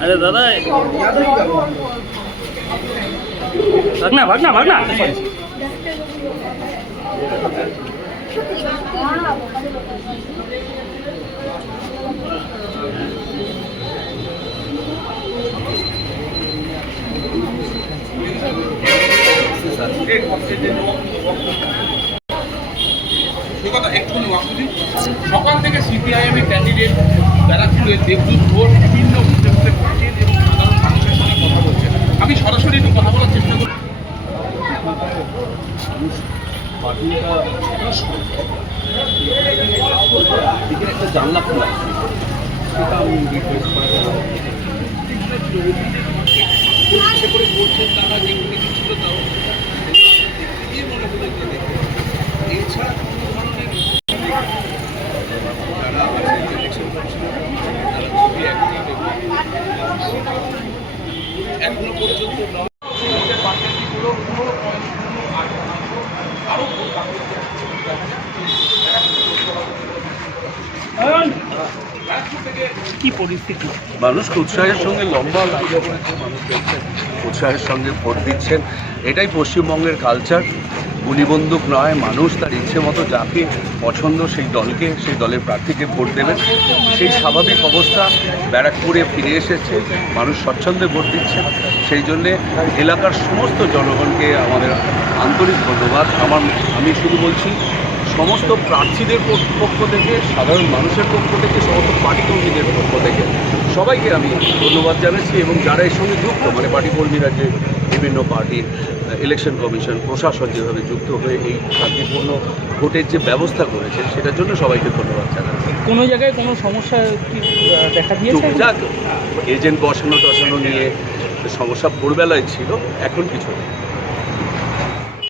আরে দাদা ভাগ না ভাগ না ভাগ না Eight, eight, eight, eight, eight, eight. কথা একটুখানি ওয়াকুদি সকাল থেকে সিপিআইএম এর ক্যান্ডিডেট ব্যারাকপুরে দেবদূত ঘোষ বিভিন্ন বুথে বুথে থাকেন এবং সাধারণ মানুষের সঙ্গে কথা বলছেন আমি সরাসরি একটু কথা বলার চেষ্টা করি একটা জানলা খোলা সেটা আমি রিকোয়েস্ট করে তারা যেগুলো ছিল তাও এই মনে হলো যে দেখে এছাড়া কোনো ধরনের যারা আছে ইলেকশন কমিশনের তারা খুবই অ্যাক্টিভ এবং এখনও পর্যন্ত নয় পার্টিগুলো কোনো আরও কি পরিস্থিতি? মানুষকে উৎসাহের সঙ্গে লম্বা মানুষ দেখছেন উৎসাহের সঙ্গে ভোট দিচ্ছেন। এটাই পশ্চিমবঙ্গের কালচার গুলিবন্দুক নয়, মানুষ তার ইচ্ছে মতো যাকে পছন্দ সেই দলকে, সেই দলের প্রার্থীকে ভোট দেবেন সেই স্বাভাবিক অবস্থা ব্যারাকপুরে ফিরে এসেছে, মানুষ স্বচ্ছন্দে ভোট দিচ্ছে। সেই জন্যে এলাকার সমস্ত জনগণকে আমাদের আন্তরিক ধন্যবাদ। আমার, আমি শুধু বলছি, সমস্ত প্রার্থীদের পক্ষ- থেকে, সাধারণ মানুষের পক্ষ থেকে, সমস্ত পার্টি কর্মীদের পক্ষ থেকে সবাইকে আমি ধন্যবাদ জানাচ্ছি এবং যারা এর সঙ্গে যুক্ত মানে পার্টি কর্মীরা যে বিভিন্ন পার্টির ইলেকশন কমিশন প্রশাসন যেভাবে যুক্ত হয়ে এই শান্তিপূর্ণ ভোটের যে ব্যবস্থা করেছে সেটার জন্য সবাইকে ধন্যবাদ জানাচ্ছি। কোনো জায়গায় কোনো সমস্যা দেখা দিয়েছে এজেন্ট বসানো টসানো নিয়ে সমস্যা ভোরবেলায় ছিল এখন কিছু নেই।